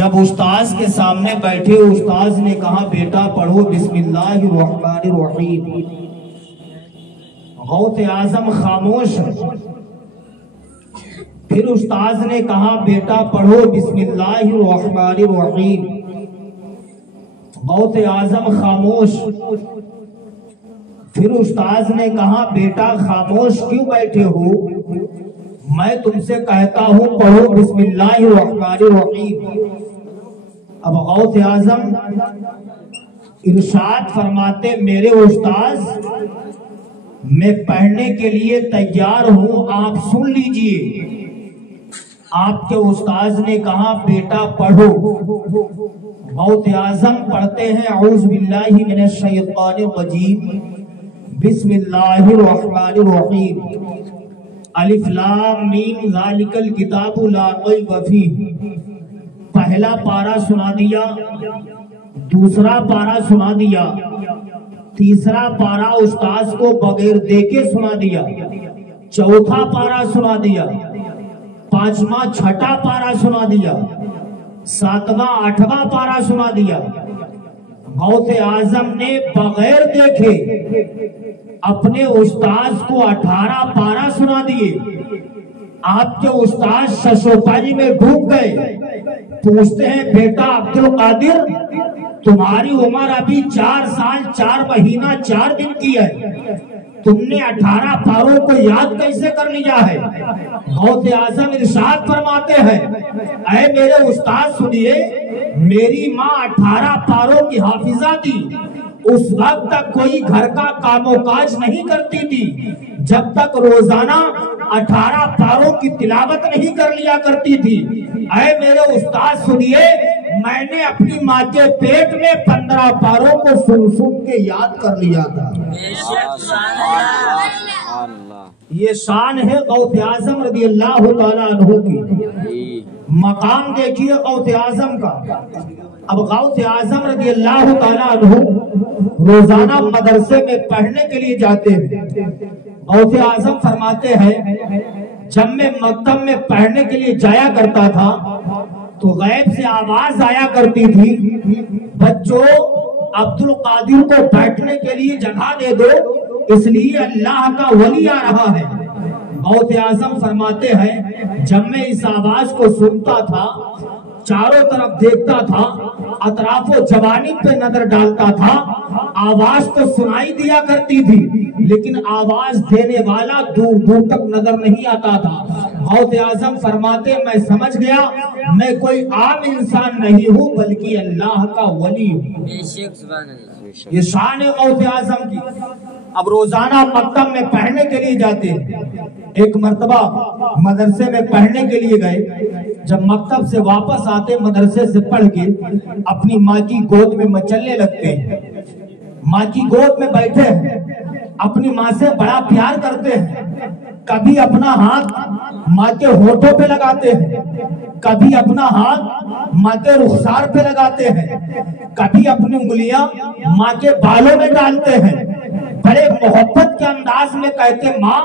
جب استاذ کے سامنے بیٹھے استاذ نے کہا بیٹا پڑھو بسم اللہ الرحمن الرحیم. غوث اعظم خاموش. پھر استاذ نے کہا بیٹا پڑھو بسم اللہ الرحمن الرحیم. غوث اعظم خاموش. پھر استاذ نے کہا بیٹا خاموش کیوں بیٹھے ہو؟ میں تم سے کہتا ہوں پڑھو بسم اللہ الرحمن الرحیم. اب غوث اعظم ارشاد فرماتے میرے استاذ میں پڑھنے کے لیے تیار ہوں، آپ سن لیجئے. آپ کے استاذ نے کہا بیٹا پڑھو. غوث اعظم پڑھتے ہیں اعوذ باللہ من الشیطان الرجیم بسم اللہ الرحمن الرحیم. الف لام میم ذالک الکتاب لا ریب فیہ. پہلا پارہ سنا دیا، دوسرا پارہ سنا دیا، تیسرا پارہ استاذ کو بغیر دیکھے سنا دیا، چوتھا پارہ سنا دیا، پانچواں چھٹا پارہ سنا دیا، ساتواں آٹھواں پارہ سنا دیا. غوث اعظم نے بغیر دیکھے اپنے استاذ کو 18 پارہ سنا دیے. آپ کے استاذ ششوپائی میں ڈوب گئے. پوچھتے ہیں بیٹا عبد القادر تمہاری عمر ابھی 4 سال 4 مہینہ 4 دن کی ہے، تم نے 18 پاروں کو یاد کیسے کر لیا ہے؟ غوث اعظم ارشاد فرماتے ہیں اے میرے استاد سنیے، میری ماں 18 پاروں کی حافظہ تھی. اس وقت تک کوئی گھر کا کام و کاج نہیں کرتی تھی جب تک روزانہ 18 پاروں کی تلاوت نہیں کر لیا کرتی تھی. اے میرے استاد سنیے، میں نے اپنی ماں کے پیٹ میں 15 پاروں کو سن سن کے یاد کر لیا تھا. یہ شان ہے غوث اعظم رضی اللہ تعالیٰ عنہ کی. مقام دیکھیے غوث اعظم کا. اب غوث اعظم رضی اللہ تعالیٰ عنہ روزانہ مدرسے میں پڑھنے کے لیے جاتے ہیں. غوث اعظم فرماتے ہیں جب میں مکتب میں پڑھنے کے لیے جایا کرتا تھا تو غیب سے آواز آیا کرتی تھی بچوں عبد القادر کو بیٹھنے کے لیے جگہ دے دو، اس لیے اللہ کا ولی آ رہا ہے. غوث اعظم فرماتے ہیں جب میں اس آواز کو سنتا تھا، چاروں طرف دیکھتا تھا، اطراف و جوانب پہ نظر ڈالتا تھا، آواز تو سنائی دیا کرتی تھی لیکن آواز دینے والا دور دور تک نظر نہیں آتا تھا. غوث اعظم فرماتے میں سمجھ گیا میں کوئی عام انسان نہیں ہوں بلکہ اللہ کا ولی ہوں. یہ شان ہے غوث اعظم کی. اب روزانہ مکتب میں پڑھنے کے لیے جاتے ہیں. ایک مرتبہ مدرسے میں پڑھنے کے لیے گئے. جب مکتب سے واپس آتے مدرسے سے پڑھ کے اپنی ماں کی گود میں مچلنے لگتے ہیں. ماں کی گود میں بیٹھے ہیں، اپنی ماں سے بڑا پیار کرتے ہیں. کبھی اپنا ہاتھ ماں کے ہونٹوں پہ لگاتے ہیں، کبھی اپنا ہاتھ ماں کے رخسار پہ لگاتے ہیں، کبھی اپنی انگلیاں ماں کے بالوں میں ڈالتے ہیں. بڑے محبت کے انداز میں کہتے ماں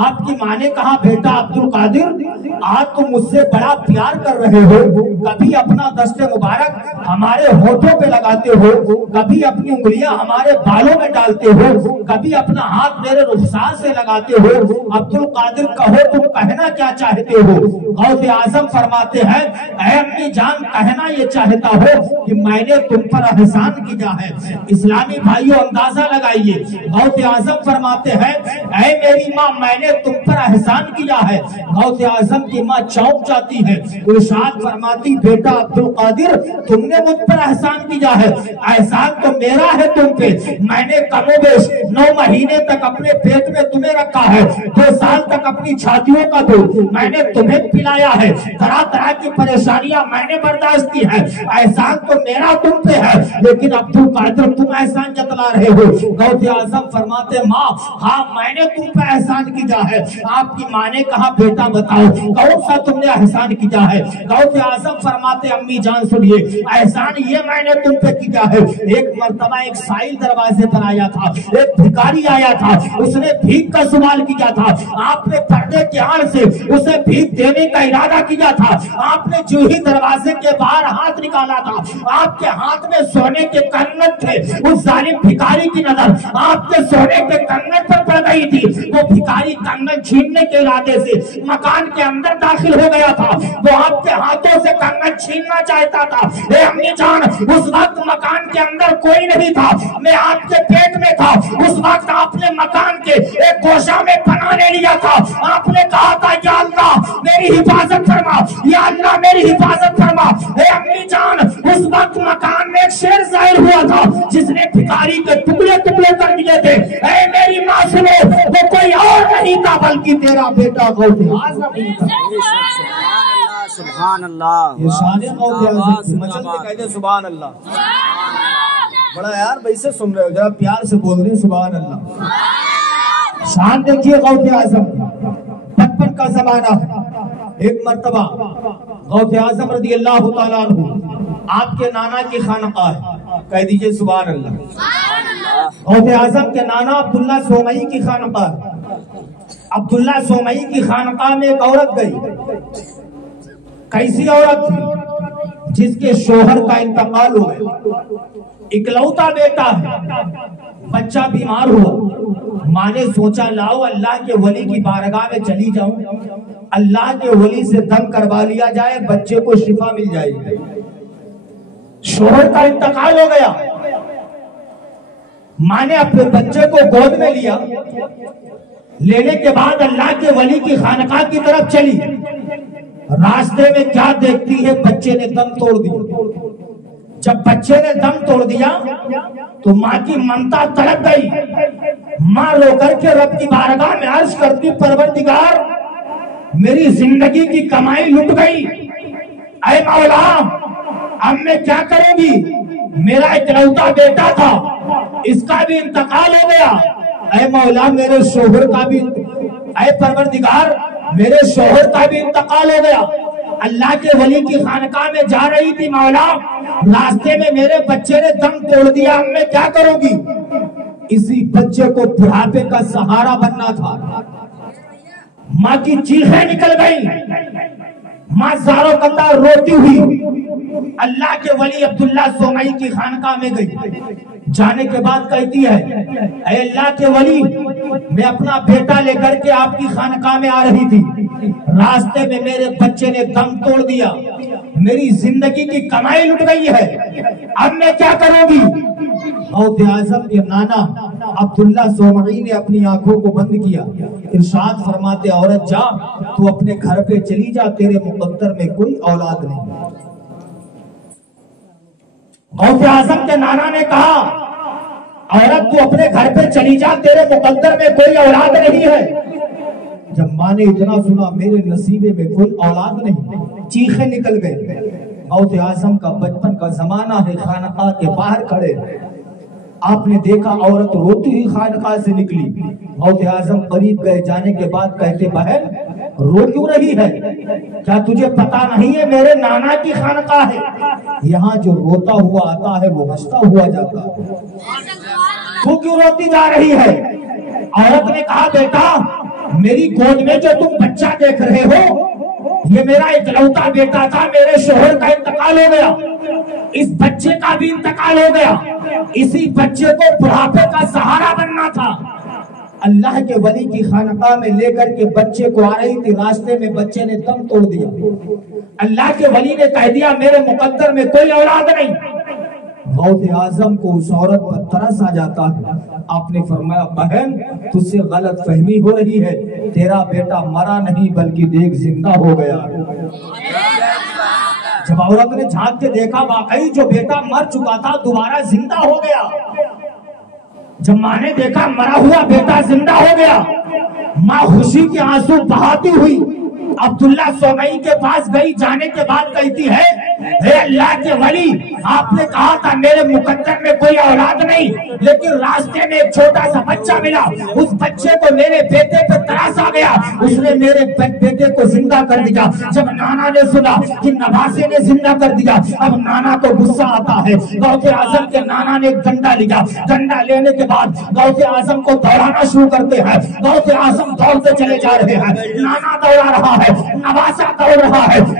آپ کی ماں نے کہا بیٹا عبد القادر آج تم مجھ سے بڑا پیار کر رہے ہو، کبھی اپنا دست مبارک ہمارے ہونٹوں پہ لگاتے ہو، کبھی اپنی انگلیاں ہمارے بالوں میں ڈالتے ہو، کبھی اپنا ہاتھ میرے رخسار سے لگاتے ہو. عبد القادر کہو تم کہنا کیا چاہتے ہو؟ غوث اعظم فرماتے ہیں اے امی جان کہنا یہ چاہتا ہو کہ میں نے تم پر احسان کیا ہے. اسلامی بھائیوں اندازہ لگائیے، غوث اعظم فرماتے ہیں اے میری ماں میں نے تم پر احسان کیا ہے. غوث اعظم کی ماں چونک جاتی ہے، ارشاد فرماتی بیٹا عبد القادر تم نے مجھ پر احسان کیا ہے، احسان تو میرا ہے تم پہ. میں نے کم و بیش 9 مہینے تک اپنے پیٹ میں تمہیں رکھا ہے، 2 سال تک اپنی چھاتیوں کا دودھ میں نے تمہیں پلایا ہے، طرح طرح کی پریشانیاں میں نے برداشت کی ہے، احسان تو میرا تم پہ ہے لیکن عبد القادر تم احسان جتلا رہے ہو. غوث اعظم فرماتے ماں ہاں میں نے تم پہ احسان کیا ہے. آپ کی ماں نے کہا بیٹا بتاؤ کون سا تم نے احسان کیا ہے؟ غوث اعظم فرماتے امی جان سنیے احسان یہ میں نے تم پہ کیا ہے. ایک مرتبہ ایک سائل دروازے پر آیا تھا، ایک بھکاری آیا تھا، اس نے بھیک کا سوال کیا تھا. آپ نے پردے کے آڑ سے اسے بھیک دینے کا ارادہ کیا تھا. آپ نے جو ہی دروازے کے باہر ہاتھ نکالا تھا، آپ کے ہاتھ میں سونے کے کنگن تھے، اس ظالم بھکاری کی نظر آپ کے سونے کے کنگن پر پڑ گئی تھی، وہ بھکاری کنگن چھیننے کے ارادے سے مکان کے اندر داخل ہو گیا تھا، وہ آپ کے ہاتھوں سے کنگن چھیننا چاہتا تھا۔ اے امی جان، اس وقت مکان کے اندر کوئی نہیں تھا، میں آپ کے پیٹ میں تھا، اس وقت آپ نے مکان کے ایک گوشہ میں پناہ لے لیا تھا، آپ نے کہا تھا یا اللہ میری حفاظت فرما، یا اللہ میری حفاظت فرما۔ اے امی جان، اس وقت مکان میں ایک شیر ظاہر ہوا تھا جس نے بھکاری کے ٹکڑے ٹکڑے کر دیے تھے۔ اے میری ماں سنو، وہ کوئی اور نہیں تھا بلکہ تیرا بیٹا غوث اعظم تھا۔ سبحان اللہ، یہ شان غوث اعظم کی مسجد میں کہتے سبحان اللہ۔ بڑا یار بھائی سے سن رہے ہو، ذرا پیار سے بول رہے ہیں سبحان اللہ۔ شان دیکھیے غوث اعظم، بچپن کا زمانہ، ایک مرتبہ غوث اعظم رضی اللہ تعالیٰ عنہ آپ کے نانا کی خانقاہ ہے، کہہ دیجئے سبحان اللہ۔ غوث اعظم کے نانا عبداللہ سومئی کی خانقاہ ہے۔ عبداللہ سومئی کی خانقاہ میں ایک عورت گئی، کیسی عورت تھی؟ جس کے شوہر کا انتقال ہو گیا، اکلوتا بیٹا ہے، بچہ بیمار ہوا، ماں نے سوچا لاؤ اللہ کے ولی کی بارگاہ میں چلی جاؤں، اللہ کے ولی سے دم کروا لیا جائے، بچے کو شفا مل جائے گی۔ شوہر کا انتقال ہو گیا، ماں نے اپنے بچے کو گود میں لیا، لینے کے بعد اللہ کے ولی کی خانقاہ کی طرف چلی، راستے میں کیا دیکھتی ہے؟ بچے نے دم توڑ دیا۔ جب بچے نے دم توڑ دیا تو ماں کی ممتا تڑپ گئی، ماں رو کر کے رب کی بارگاہ میں عرض کرتی پروردگار میری زندگی کی کمائی لٹ گئی، اے مولا اب میں کیا کروں گی؟ میرا اکلوتا بیٹا تھا، اس کا بھی انتقال ہو گیا، اے مولا میرے شوہر کا بھی، اے پروردگار میرے شوہر کا بھی انتقال ہو گیا۔ اللہ کے ولی کی خانقاہ میں جا رہی تھی، مولا راستے میں میرے بچے نے دم توڑ دیا، اب میں کیا کروں گی؟ اسی بچے کو بڑھاپے کا سہارا بننا تھا۔ ماں کی چیخیں نکل گئی، ماں زاروں قطار روتی ہوئی اللہ کے ولی عبداللہ سومئی کی خانقاہ میں گئی، جانے کے بعد کہتی ہے اے اللہ کے ولی میں اپنا بیٹا لے کر کے آپ کی خانقاہ میں آ رہی تھی، راستے میں میرے بچے نے دم توڑ دیا، میری زندگی کی کمائی لٹ گئی ہے، اب میں کیا کروں گی؟ غوث اعظم کے نانا عبداللہ سومئی نے اپنی آنکھوں کو بند کیا، ارشاد فرماتے عورت جا تو اپنے گھر پہ چلی جا، تیرے مقدر میں کوئی اولاد نہیں۔ غوث اعظم کے نانا نے کہا عورت تو اپنے گھر پہ چلی جا، تیرے مقدر میں کوئی اولاد نہیں ہے۔ جب ماں نے اتنا سنا میرے نصیبے میں کوئی اولاد نہیں، چیخیں نکل گئے۔ غوث اعظم کا بچپن کا زمانہ ہے، خانقاہ کے باہر کھڑے، آپ نے دیکھا عورت روتی ہوئی خانقاہ سے نکلی، غوث اعظم قریب گئے، جانے کے بعد کہتے بہن رو کیوں رہی ہے؟ کیا تجھے پتا نہیں ہے میرے نانا کی خانقاہ ہے، یہاں جو روتا ہوا آتا ہے وہ ہنستا ہوا جاتا ہے، تو کیوں روتی جا رہی ہے؟ عورت نے کہا بیٹا میری گود میں جو تم بچہ دیکھ رہے ہو یہ میرا اکلوتا بیٹا تھا، میرے شوہر کا انتقال ہو گیا، اس بچے کا بھی انتقال ہو گیا، اسی بچے کو بڑھاپے کا سہارا بننا تھا۔ اللہ کے ولی کی خانقاہ میں لے کر کے بچے کو آ رہی تھی، راستے میں بچے نے دم توڑ دیا، اللہ کے ولی نے کہہ دیا میرے مقدر میں کوئی اولاد نہیں۔ غوث اعظم کو اس عورت پر ترس آ جاتا ہے، آپ نے فرمایا بہن تجھ سے غلط فہمی ہو رہی ہے، تیرا بیٹا مرا نہیں بلکہ دیکھ زندہ ہو گیا۔ جب عورت نے جھانک کے دیکھا واقعی جو بیٹا مر چکا تھا دوبارہ زندہ ہو گیا، جب ماں نے دیکھا مرا ہوا بیٹا زندہ ہو گیا، ماں خوشی کے آنسو بہاتی ہوئی عبداللہ سومئی کے پاس گئی، جانے کے بعد کہتی ہے اے اللہ کے ولی آپ نے کہا تھا میرے مقدر میں کوئی اولاد نہیں، لیکن راستے میں ایک چھوٹا سا بچہ ملا، اس بچے کو میرے بیٹے پہ ترس آ گیا، اس نے میرے بیٹے کو زندہ کر دیا۔ جب نانا نے سنا کہ نواسے نے زندہ کر دیا، اب نانا کو غصہ آتا ہے، غوث اعظم کے نانا نے ایک ڈنڈا لیا، ڈنڈا لینے کے بعد غوث اعظم کو دوڑانا شروع کرتے ہیں، غوث اعظم دوڑتے چلے جا رہے ہیں، نانا دوڑا رہا ہے، نواسا دوڑ رہا ہے،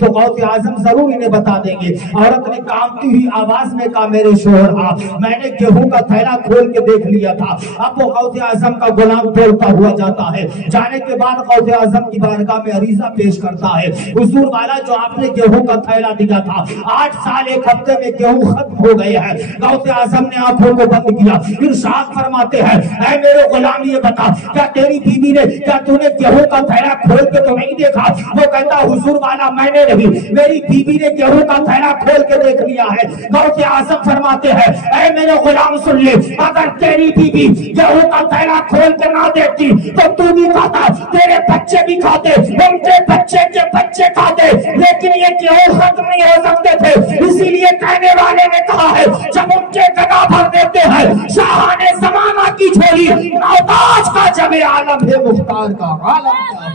تو غوث اعظم ضرور انہیں بتا دیں گے. عورت نے کانپتی ہوئی آواز میں کہا میرے شوہر میں نے گیہوں کا تھیلا کھول کے دیکھ لیا تھا. اب وہ غوث اعظم کا غلام توڑتا ہوا جاتا ہے. جانے کے بعد غوث اعظم کی بارگاہ میں عریضہ پیش کرتا ہے, حضور والا جو آپ نے گیہوں کا تھیلا دیا تھا 8 سال 1 ہفتے میں گیہوں ختم ہو گئے ہیں. غوث اعظم نے آنکھوں کو بند کیا, ارشاد فرماتے ہیں اے میرے غلام یہ بتا کیا تیری بیوی نے, کیا تو نے گیہوں کا تھیلا کھول کے تو نہیں دیکھا؟ وہ کہتا حضور والا میں نے نہیں, میری بیوی نے گیہوں کا تھیلا کھول کے دیکھ لیا ہے. غوث اعظم فرماتے ہیں اے میرے غلام سن لے, اگر تیری بیوی گیہوں کا تھیلا کھول کے نہ دیکھتی تو تو بھی کھاتا, تیرے بچے بھی کھاتے, ان کے بچے کے بچے کھاتے, لیکن یہ گیہوں ختم نہیں ہو سکتے تھے. اسی لیے کہنے والے نے کہا ہے جب ان کے گدا بھر دیتے ہیں شاہان زمانہ کی جھولی محتاج کا جب عالم ہے مختار کا عالم کا.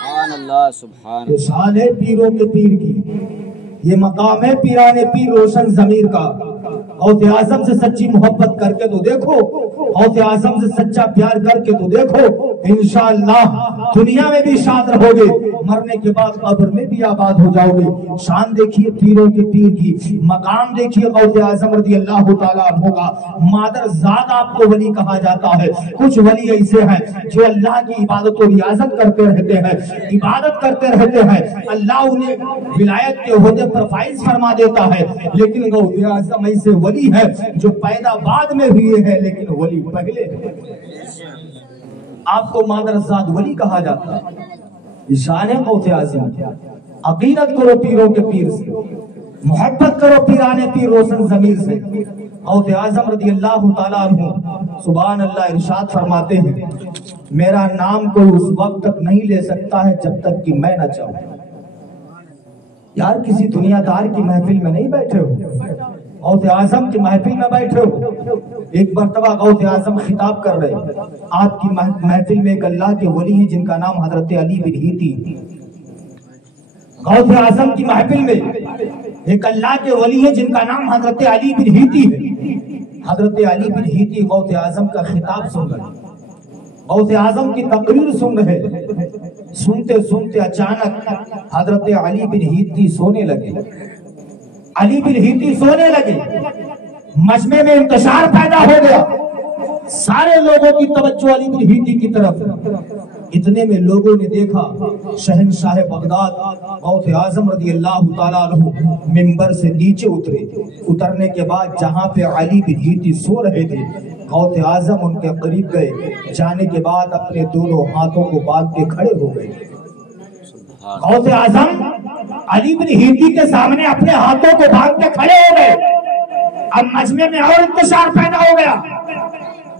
سبحان اللہ سبحان یہ شان ہے پیروں کے پیر کی, یہ مقام ہے پیران پیر روشن ضمیر کا. غوث اعظم سے سچی محبت کر کے تو دیکھو, غوث اعظم سے سچا پیار کر کے تو دیکھو, انشاءاللہ دنیا میں بھی شاد رہو گے, مرنے کے بعد قبر میں بھی آباد ہو جاؤ گے. شان دیکھیے پیروں کے پیر کی, مقام دیکھیے غوث اعظم رضی اللہ تعالیٰ عنہ کا. مادر زاد آپ کو ولی کہا جاتا ہے. کچھ ولی ایسے ہیں جو اللہ کی عبادت و ریاضت کرتے رہتے ہیں, عبادت کرتے رہتے ہیں, اللہ انہیں ولایت کے عہدے پر فائز فرما دیتا ہے. لیکن غوث اعظم ایسے ولی ہے جو پیدا بعد میں ہوئے ہیں لیکن ولی پہلے. آپ کو مادرزاد ولی کہا جاتا ہے. شان ہے غوث اعظم. عقیدت کرو پیروں کے پیر سے, محبت کرو پیرانے پیر روشن ضمیر سے. غوث اعظم رضی اللہ تعالیٰ عنہ سبحان اللہ ارشاد فرماتے ہیں میرا نام کوئی اس وقت تک نہیں لے سکتا ہے جب تک کہ میں نہ چاہوں. یار کسی دنیا دار کی محفل میں نہیں بیٹھے ہو, غوث اعظم کی محفل میں بیٹھے ہو. ایک مرتبہ غوث اعظم خطاب کر رہے, آپ کی محفل میں ایک اللہ کے ولی ہیں جن کا نام حضرت علی بن ہیتی. غوث اعظم کی محفل میں ایک اللہ کے ولی ہیں جن کا نام حضرت علی بن ہیتی ہے. حضرت علی بن ہیتی غوث اعظم کا خطاب سن رہے, غوث اعظم کی تقریر سن رہے. سنتے سنتے اچانک حضرت علی بن ہیتی سونے لگے. علی بن ہیتی سونے لگے, مجمع میں انتشار پیدا ہو گیا, سارے لوگوں کی توجہ علی بن ہیتی کی طرف. اتنے میں لوگوں نے دیکھا شہنشاہ بغداد غوث اعظم رضی اللہ تعالیٰ عنہ منبر سے نیچے اترے. اترنے کے بعد جہاں پہ علی بن ہیتی سو رہے تھے غوث اعظم ان کے قریب گئے. جانے کے بعد اپنے دونوں ہاتھوں کو باندھ کے کھڑے ہو گئے. غوث اعظم علی بن ہیتی کے سامنے اپنے ہاتھوں کو باندھ کے کھڑے ہو گئے. اب مجمع میں اور انتشار پیدا ہو گیا,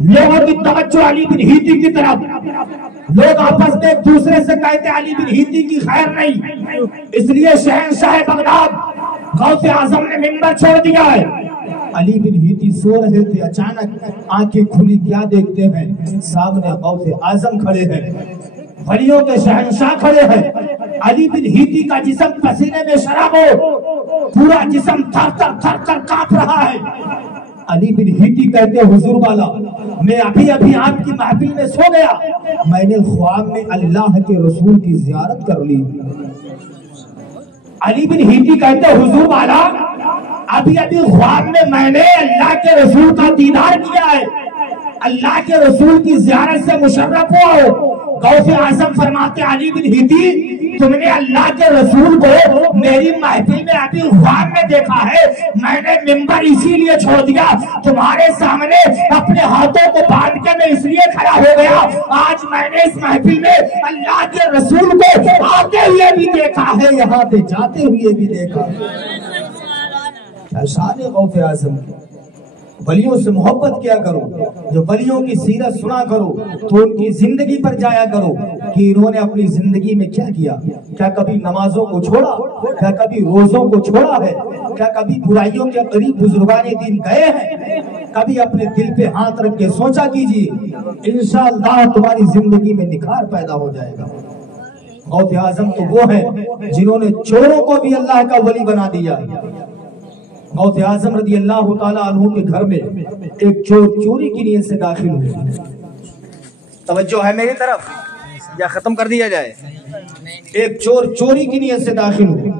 لوگوں کی توجہ علی بن ہیتی کی طرف. لوگ آپس میں ایک دوسرے سے کہتے علی بن ہیتی کی خیر نہیں, اس لیے شہنشاہ بغداد غوث اعظم نے منبر چھوڑ دیا ہے. علی بن ہیتی سو رہے تھے, اچانک آنکھیں کھلی, کیا دیکھتے ہیں سامنے غوث اعظم کھڑے ہیں, ولیوں کے شہنشاہ کھڑے ہیں. علی بن ہیتی کا جسم پسینے میں شراب ہو, پورا جسم تھر تھر تھر تھر کانپ رہا ہے. علی بن ہیتی کہتے حضور والا میں ابھی آپ کی محفل میں سو گیا, میں نے خواب میں اللہ کے رسول کی زیارت کر لی. علی بن ہیتی کہتے حضور والا ابھی خواب میں نے اللہ کے رسول کا دیدار کیا ہے, اللہ کے رسول کی زیارت سے مشرف ہوا ہو. غوث اعظم فرماتے علی بن ہیتی تم نے اللہ کے رسول کو میری محفل میں ابھی خواب میں دیکھا ہے, میں نے منبر اسی لیے چھوڑ دیا, تمہارے سامنے اپنے ہاتھوں کو باندھ کے میں اس لیے کھڑا ہو گیا. آج میں نے اس محفل میں اللہ کے رسول کو آتے ہوئے بھی دیکھا ہے, یہاں سے جاتے ہوئے بھی دیکھا. شان غوث اعظم کی. ولیوں سے محبت کیا کرو, جو ولیوں کی سیرت سنا کرو تو ان کی زندگی پر جایا کرو کہ انہوں نے اپنی زندگی میں کیا کیا. کیا کبھی نمازوں کو چھوڑا, کیا کبھی روزوں کو چھوڑا ہے, کیا کبھی برائیوں کے قریب بزرگان دین گئے ہیں. کبھی اپنے دل پہ ہاتھ رکھ کے سوچا کیجیے, انشاءاللہ تمہاری زندگی میں نکھار پیدا ہو جائے گا. غوث اعظم تو وہ ہیں جنہوں نے چوروں کو بھی اللہ کا ولی بنا دیا. غوث اعظم رضی اللہ تعالیٰ عنہ کے گھر میں ایک چور چوری کی نیت سے داخل ہوئے. توجہ ہے میری طرف, یا ختم کر دیا جائے؟ ایک چور چوری کی نیت سے داخل ہوا،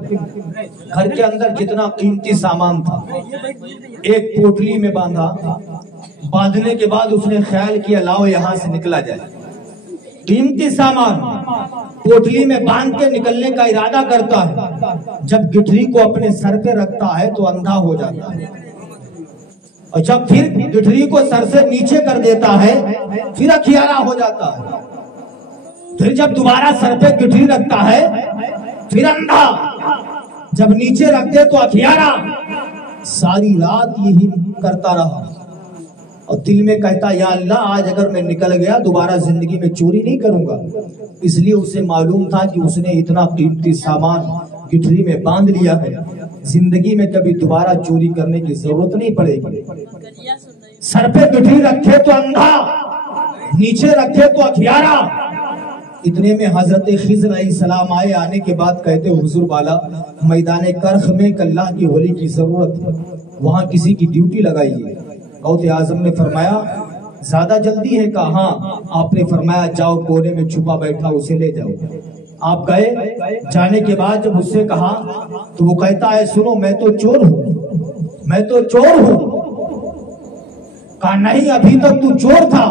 گھر کے اندر جتنا قیمتی سامان تھا ایک پوٹلی میں باندھا، باندھنے کے بعد اس نے خیال کیا لاؤ یہاں سے نکلا جائے، قیمتی سامان پوٹلی میں باندھ کے نکلنے کا ارادہ کرتا ہے، جب گٹھری کو اپنے سر پہ رکھتا ہے تو اندھا ہو جاتا ہے، اور جب پھر گٹھری کو سر سے نیچے کر دیتا ہے پھر اکھیارا ہو جاتا ہے، پھر جب دوبارہ سر پہ گٹھری رکھتا ہے پھر اندھا، جب نیچے رکھ دے تو اکھیارا، ساری رات یہی کرتا رہا اور دل میں کہتا یا اللہ آج اگر میں نکل گیا دوبارہ زندگی میں چوری نہیں کروں گا، اس لیے اسے معلوم تھا کہ اس نے اتنا قیمتی سامان گٹھری میں باندھ لیا ہے، زندگی میں کبھی دوبارہ چوری کرنے کی ضرورت نہیں پڑے گی، سر پہ گٹھری رکھے تو اندھا، نیچے رکھے تو اکھیارا۔ اتنے میں حضرت خضر علیہ السلام آئے، آنے کے بعد کہتے حضور والا میدان کرخ میں اللہ کی ولی کی ضرورت ہے، وہاں کسی کی ڈیوٹی لگائیے۔ غوث اعظم نے فرمایا زیادہ جلدی ہے؟ کہا ہاں۔ آپ نے فرمایا جاؤ کونے میں چھپا بیٹھا اسے لے جاؤ۔ آپ گئے، جانے کے بعد جب اس سے کہا تو وہ کہتا ہے سنو میں تو چور ہوں، میں تو چور ہوں۔ کہا نہیں ابھی تک تو چور تھا،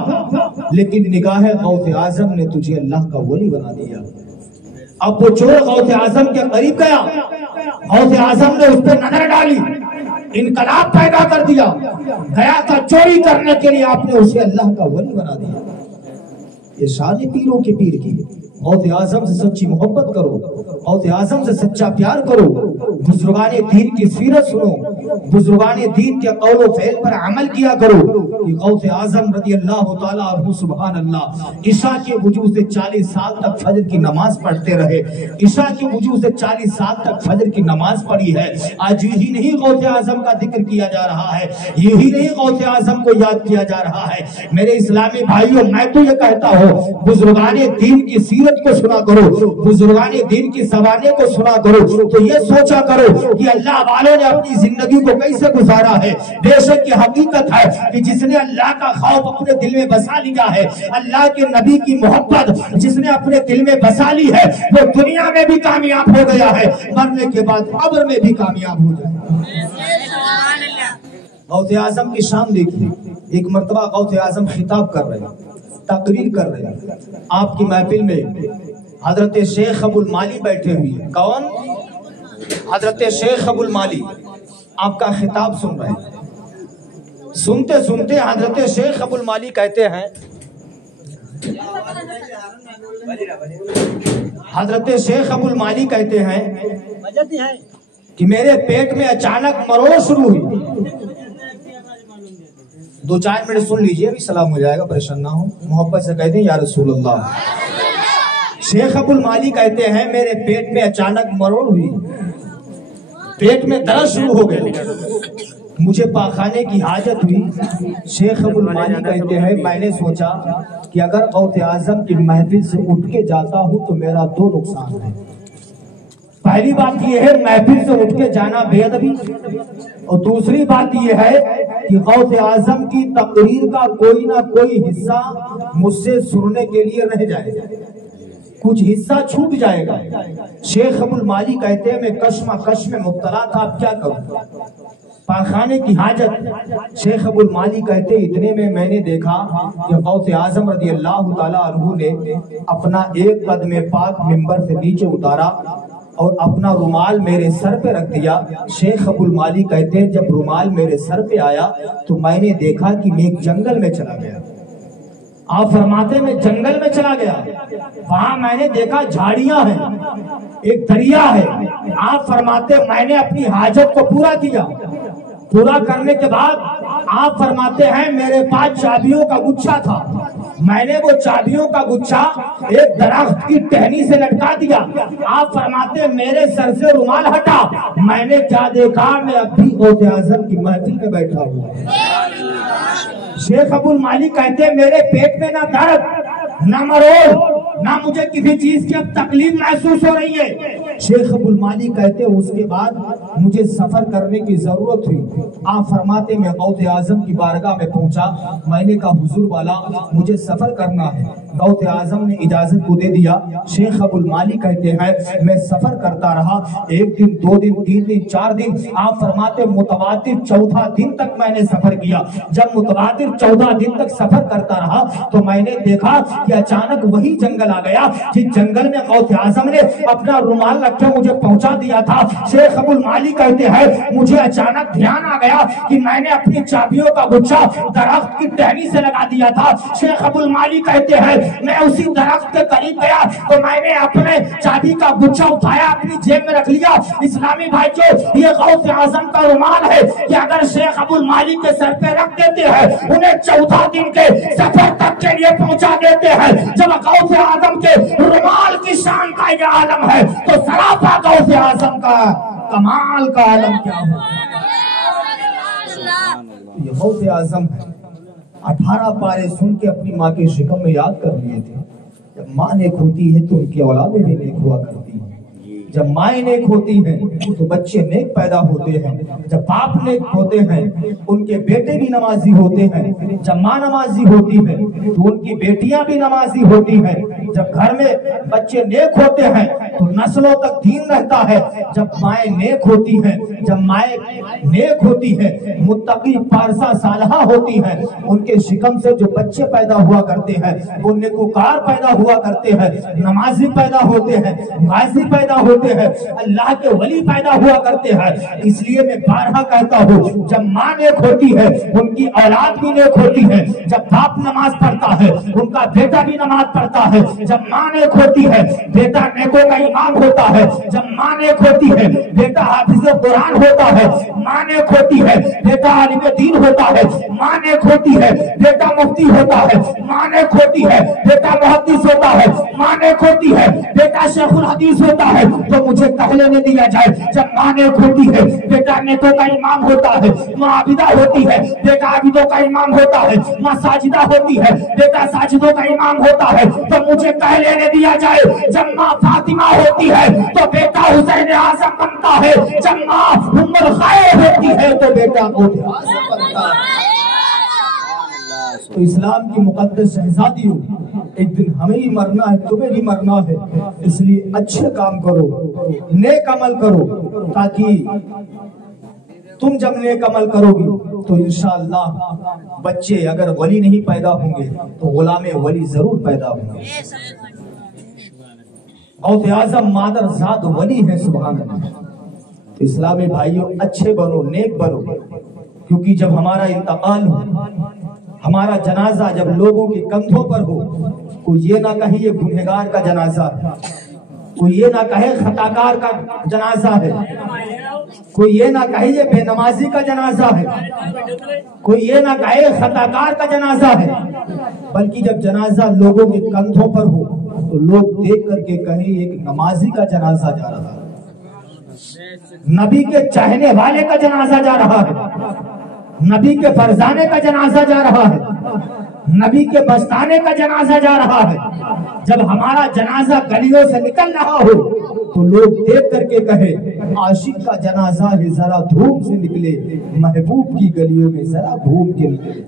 لیکن نگاہ غوث اعظم نے تجھے اللہ کا ولی بنا دیا۔ اب وہ چور غوث اعظم کے قریب گیا، غوث اعظم نے اس پہ نظر ڈالی، انقلاب پیدا کر دیا، گیا تھا چوری کرنے کے لیے، آپ نے اسے اللہ کا ولی بنا دیا۔ یہ شان پیروں کے پیر کی، غوث اعظم سے سچی محبت کرو، غوث اعظم سے سچا پیار کرو، بزرگان دین کی سیرت سنو، بزرگان دین کے قول و فعل پر عمل کیا کرو۔ کہ غوث اعظم رضی اللہ تعالیٰ عنہ سبحان اللہ عشاء کے وجود سے 40 سال تک فجر کی نماز پڑھتے رہے، عشاء کے وجود سے 40 سال تک فجر کی نماز پڑھی ہے۔ آج یہی نہیں غوث اعظم کا ذکر کیا جا رہا ہے، یہی نہیں غوث اعظم کو یاد کیا جا رہا ہے۔ میرے اسلامی بھائیوں میں تو یہ کہتا ہوں بزرگان دین کی سیرت کو سنا کرو، بزرگان دین کی سوانے کو سنا کرو، تو یہ سوچا کرو کہ اللہ والوں نے اپنی زندگی کو کیسے گزارا ہے۔ بے شک یہ حقیقت ہے کہ جس نے اللہ کا خوف اپنے دل میں بسا لیا ہے، اللہ کے نبی کی محبت جس نے اپنے دل میں بسا لی ہے، وہ دنیا میں بھی کامیاب ہو گیا ہے، مرنے کے بعد قبر میں بھی کامیاب ہو جائے گا۔ غوث اعظم کی شان دیکھیے، ایک مرتبہ غوث اعظم خطاب کر رہے ہیں، تقریر کر رہے ہیں، آپ کی محفل میں حضرت شیخ ابو المالی بیٹھے ہوئے ہیں۔ کون؟ حضرت شیخ ابو المالی آپ کا خطاب سن رہے ہیں۔ سنتے سنتے حضرت شیخ ابو المالی کہتے ہیں، حضرت شیخ ابو المالی کہتے ہیں کہ میرے پیٹ میں اچانک مروڑ شروع ہوئی۔ 2-4 منٹ سن لیجئے، ابھی سلام ہو جائے گا، پریشان نہ ہو، محبت سے کہتے ہیں یا رسول اللہ۔ شیخ ابو المالی کہتے ہیں میرے پیٹ میں اچانک مروڑ ہوئی، پیٹ میں درد شروع ہو گئے، مجھے پاخانے کی حاجت ہوئی۔ شیخ ابو المالی کہتے ہیں میں نے سوچا کہ اگر غوث اعظم کی محفل سے اٹھ کے جاتا ہوں تو میرا 2 نقصان ہے۔ پہلی بات یہ ہے محفل سے اٹھ کے جانا بے ادبی، اور دوسری بات یہ ہے کہ غوث اعظم کی تقریر کا کوئی نہ کوئی حصہ مجھ سے سننے کے لیے رہ جائے گا، کچھ حصہ چھوٹ جائے گا۔ شیخ ابو المالی کہتے ہیں میں کشمکش میں مبتلا تھا، اب کیا کروں، پاخانے کی حاجت۔ شیخ ابو المالی کہتے اتنے میں نے دیکھا کہ غوث اعظم رضی اللہ تعالیٰ عنہ نے اپنا ایک قدم پاک منبر سے نیچے اتارا اور اپنا رومال میرے سر پہ رکھ دیا۔ شیخ ابو المالی کہتے ہیں جب رومال میرے سر پہ آیا تو میں نے دیکھا کہ میں ایک جنگل میں چلا گیا۔ آپ فرماتے میں جنگل میں چلا گیا، وہاں میں نے دیکھا جھاڑیاں ہیں، ایک دریا ہے۔ آپ فرماتے میں نے اپنی حاجت کو پورا کیا، پورا کرنے کے بعد آپ فرماتے ہیں میرے پاس چابیوں کا گچھا تھا، میں نے وہ چابیوں کا گچھا ایک درخت کی ٹہنی سے لٹکا دیا۔ آپ فرماتے میرے سر سے رومال ہٹا، میں نے کیا دیکھا، میں اب بھی غوث اعظم کی محفل میں بیٹھا ہوا۔ شیخ ابو المالی کہتے ہیں میرے پیٹ میں نہ درد نہ مروڑ نہ مجھے کسی چیز کی اب تکلیف محسوس ہو رہی ہے۔ شیخ ابو المالی کہتے ہیں اس کے بعد مجھے سفر کرنے کی ضرورت ہوئی. آپ فرماتے میں غوث اعظم کی بارگاہ میں پہنچا. میں نے کہا حضور والا مجھے سفر کرنا ہے. غوث اعظم نے اجازت کو دے دیا. شیخ ابو المالی کہتے ہیں میں سفر کرتا رہا, 1 دن 2 دن 3 دن 4 دن. آپ فرماتے متواتر 14 دن تک میں نے سفر کیا. جب متواتر 14 دن تک سفر کرتا رہا تو میں نے دیکھا کہ اچانک وہی جنگل آ گیا جس جنگل میں غوث اعظم نے اپنا رومال رکھ کے مجھے پہنچا دیا تھا. شیخ ابو المالی کہتے ہیں مجھے اچانک دھیان آ گیا کہ میں نے اپنی چابیوں کا گچھا درخت کی ٹہنی سے لگا دیا تھا. شیخ ابو المالی کہتے ہیں میں اسی درخت کے قریب گیا تو میں نے اپنے چابی کا گچھا اٹھایا, اپنی جیب میں رکھ لیا. اسلامی بھائیوں یہ غوث اعظم کا رومال ہے کہ اگر شیخ ابو المالی کے سر پہ رکھ دیتے ہیں انہیں 14 دن کے سفر تک کے لیے پہنچا دیتے ہیں. جب غوث اعظم کے رومال کی شان کا یہ عالم ہے تو سراپا غوث اعظم کا کمال کا عالم کیا ہو. یہ غوث اعظم 18 پارے سن کے اپنی ماں کے شکم میں یاد کر لیے تھے. جب ماں نیک ہوتی ہے تو ان کی اولادیں بھی نیک ہوا کرتی ہیں. جب مائیں نیک ہوتی ہیں تو بچے نیک پیدا ہوتے ہیں. جب باپ نیک ہوتے ہیں ان کے بیٹے بھی نمازی ہوتے ہیں. جب ماں نمازی ہوتی ہے تو ان کی بیٹیاں بھی نمازی ہوتی ہیں. جب گھر میں بچے نیک ہوتے ہیں تو نسلوں تک دین رہتا ہے. جب مائیں نیک ہوتی ہیں, جب مائیں نیک ہوتی ہیں, متقی پارسا صالحہ ہوتی ہیں, ان کے شکم سے جو بچے پیدا ہوا کرتے ہیں وہ نیکوکار پیدا ہوا کرتے ہیں, نمازی پیدا ہوتے ہیں, غازی پیدا ہوتے ہیں, اللہ کے ولی پیدا ہوا کرتے ہیں. اس لیے میں بارہا کہتا ہوں جب ماں نیک ہوتی ہے ان کی اولاد بھی نیک ہوتی ہے. جب باپ نماز پڑھتا ہے ان کا بیٹا بھی نماز پڑھتا ہے. جب ماں نیک ہوتی ہے بیٹا نیکوں کا امام ہوتا ہے. جب ماں نیک ہوتی ہے بیٹا حافظ قرآن ہوتا ہے. ماں نیک ہوتی ہے بیٹا عالم دین ہوتا ہے. ماں نیک ہوتی ہے بیٹا مفتی ہوتا ہے. ماں نیک ہوتی ہے بیٹا محدث ہوتا ہے. ماں نیک ہوتی ہے بیٹا شیخ الحدیث ہوتا ہے. تو مجھے کہہ لینے دیا جائے جب ماں نیک ہوتی ہے بیٹا نیکوں کا امام ہوتا ہے. ماں عابدہ ہوتی ہے بیٹا عابدوں کا امام ہوتا ہے. ماں ساجدہ ہوتی ہے بیٹا ساجدوں کا امام ہوتا ہے. تو مجھے کہہ لینے دیا جائے جب ماں فاطمہ ہوتی ہے تو بیٹا حسین اعظم بنتا ہے. جب ماں ام الخیر ہوتی ہے تو بیٹا غوث اعظم بنتا ہے. تو اسلام کی مقدس شہزادیوں ایک دن ہمیں ہی مرنا ہے, تمہیں بھی مرنا ہے. اس لیے اچھے کام کرو, نیک عمل کرو, تاکہ تم جب نیک عمل کرو گی تو انشاءاللہ بچے اگر ولی نہیں پیدا ہوں گے تو غلام ولی ضرور پیدا ہوں گے. غوث اعظم مادر ذات ولی ہے. سبحان اللہ. اسلامی بھائیوں اچھے بنو, نیک بنو, کیونکہ جب ہمارا انتقال ہو, ہمارا جنازہ جب لوگوں کے کندھوں پر ہو, کوئی یہ نہ کہے یہ گنہگار کا جنازہ ہے, کوئی یہ نہ کہے خطاکار کا جنازہ ہے, کوئی یہ نہ کہے یہ بے نمازی کا جنازہ ہے, کوئی یہ نہ کہے خطاکار کا جنازہ ہے, بلکہ جب جنازہ لوگوں کے کندھوں پر ہو تو لوگ دیکھ کر کے کہیں ایک نمازی کا جنازہ جا رہا ہے, نبی کے چاہنے والے کا جنازہ جا رہا ہے, نبی کے فرزانے کا جنازہ جا رہا ہے, نبی کے بستانے کا جنازہ جا رہا ہے. جب ہمارا جنازہ گلیوں سے نکل رہا ہو تو لوگ دیکھ کر کے کہے عاشق کا جنازہ ہے, ذرا دھوم سے نکلے, محبوب کی گلیوں میں ذرا گھوم کے نکلے.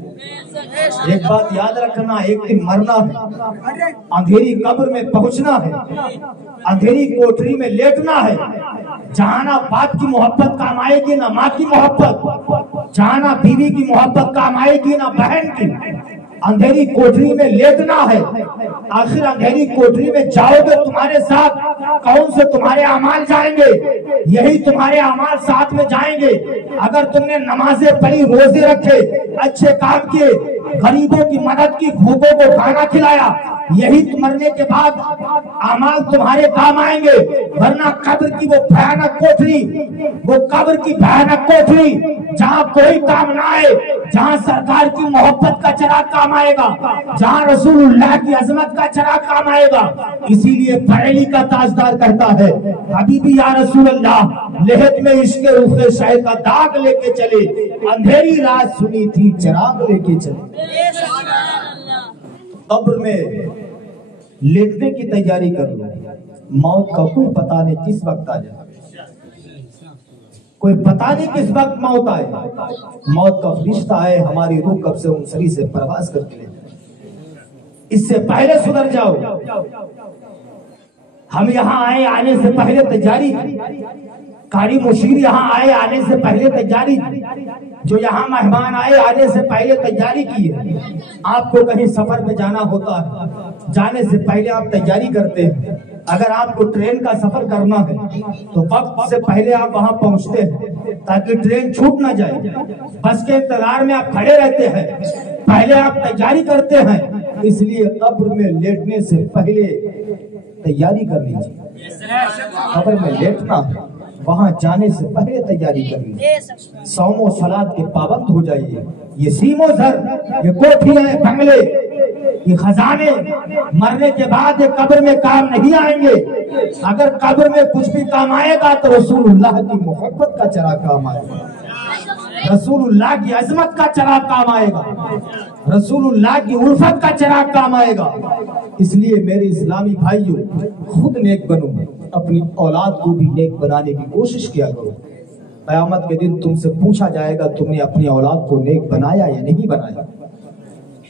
ایک بات یاد رکھنا, ایک دن مرنا ہے, اندھیری قبر میں پہنچنا ہے, اندھیری کوٹری میں لیٹنا ہے. جہاں نہ باپ کی محبت کام آئے گی نہ ماں کی محبت, جہاں نہ بیوی کی محبت کام آئے گی نہ بہن کی. اندھیری کوٹری میں لیٹنا ہے. آخر اندھیری کوٹری میں جاؤ گے تمہارے ساتھ کون سے تمہارے اعمال جائیں گے؟ یہی تمہارے اعمال ساتھ میں جائیں گے. اگر تم نے نمازیں پڑھی, روزے رکھے, اچھے کام کیے, غریبوں کی مدد کی, بھوکوں کو کھانا کھلایا, یہی مرنے کے بعد اعمال تمہارے کام آئیں گے. ورنہ قبر کی وہ بھیانک کوٹری, وہ قبر کی بھیانک کوٹری جہاں کوئی کام نہ آئے, جہاں سرکار کی محبت کا چراغ کام آئے گا, جہاں رسول اللہ کی عظمت کا چراغ کام آئے گا. اسی لیے بریلی کا تاجدار کہتا ہے حبیبی یا رسول اللہ لہت میں عشق رخ شہ کا داغ لے کے چلے, اندھیری رات سنی تھی چراغ لے کے چلے. قبر میں لیٹنے کی تیاری کر لو, موت کا کوئی پتہ نہیں کس وقت آ جائے, کوئی پتہ نہیں کس وقت موت آئے. موت کا فرشتہ آئے ہماری روح کب سے انسری سے پرواز کر کے لے جائے. اس سے پہلے سدھر جاؤ. ہم یہاں آئے آنے سے پہلے تیاری کی. قاری مشیر یہاں آئے آنے سے پہلے تیاری کی. جو یہاں مہمان آئے آنے سے پہلے تیاری کی ہے. آپ کو کہیں سفر میں جانا ہوتا ہے, جانے سے پہلے آپ تیاری کرتے ہیں. اگر آپ کو ٹرین کا سفر کرنا ہے تو وقت سے پہلے آپ وہاں پہنچتے ہیں تاکہ ٹرین چھوٹ نہ جائے. بس کے انتظار میں آپ کھڑے رہتے ہیں, پہلے آپ تیاری کرتے ہیں. اس لیے قبر میں لیٹنے سے پہلے تیاری کر لیجیے. قبر میں لیٹنا ہے, وہاں جانے سے پہلے تیاری کر لیجیے. صوم و صلات کے پابند ہو جائیے. یہ سیم و زر, یہ کوٹھیاں, بنگلے, یہ خزانے مرنے کے بعد یہ قبر میں کام نہیں آئیں گے. اگر قبر میں کچھ بھی کام آئے گا تو رسول اللہ کی محبت کا چراغ کام آئے گا, رسول اللہ کی عظمت کا چراغ کام آئے گا, رسول اللہ کی الفت کا چراغ کام آئے گا. اس لیے میرے اسلامی بھائیوں, خود نیک بنو, اپنی اولاد کو بھی نیک بنانے کی کوشش کیا کرو. قیامت کے دن تم سے پوچھا جائے گا تم نے اپنی اولاد کو نیک بنایا یا نہیں بنایا.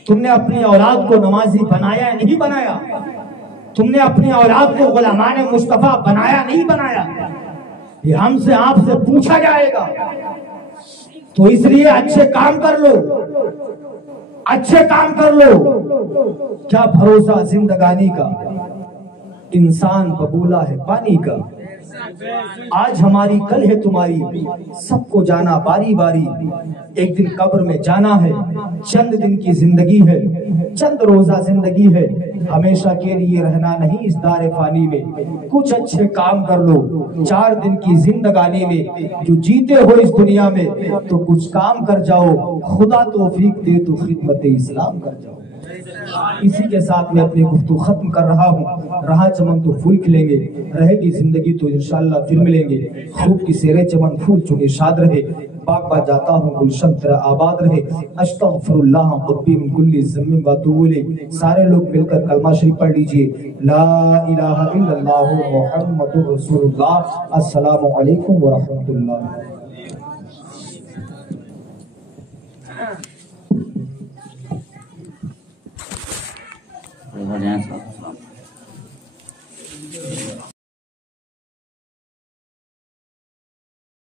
تم نے اپنی اولاد کو نمازی بنایا یا نہیں بنایا. تم نے اپنی اولاد کو غلامان مصطفیٰ بنایا نہیں بنایا. یہ ہم سے آپ سے پوچھا جائے گا. تو اس لیے اچھے کام کر لو, اچھے کام کر لو. کیا بھروسہ زندگانی کا, انسان ببولا ہے پانی کا. آج ہماری کل ہے تمہاری, سب کو جانا باری باری. ایک دن قبر میں جانا ہے, چند دن کی زندگی ہے, چند روزہ زندگی ہے. ہمیشہ کے لیے رہنا نہیں اس دار فانی میں. کچھ اچھے کام کر لو 4 دن کی زندگانی میں. جو جیتے ہو اس دنیا میں تو کچھ کام کر جاؤ, خدا توفیق دے تو خدمت اسلام کر جاؤ. اسی کے ساتھ میں اپنی گفتگو ختم کر رہا ہوں. رہا چمن تو پھول کھلیں گے, رہے گی زندگی تو انشاءاللہ پھر ملیں گے. خوب کی سیرے چمن پھول چنے شاد رہے, باغ با جاتا ہوں گلشن تیرا آباد رہے. استغفر اللہ ربی من کل ذنب و اتوب الیہ. سارے لوگ مل کر کلمہ شریف پڑھ لیجئے, لا الہ الا اللہ محمد رسول اللہ. السلام علیکم ورحمۃ اللہ. Gracias.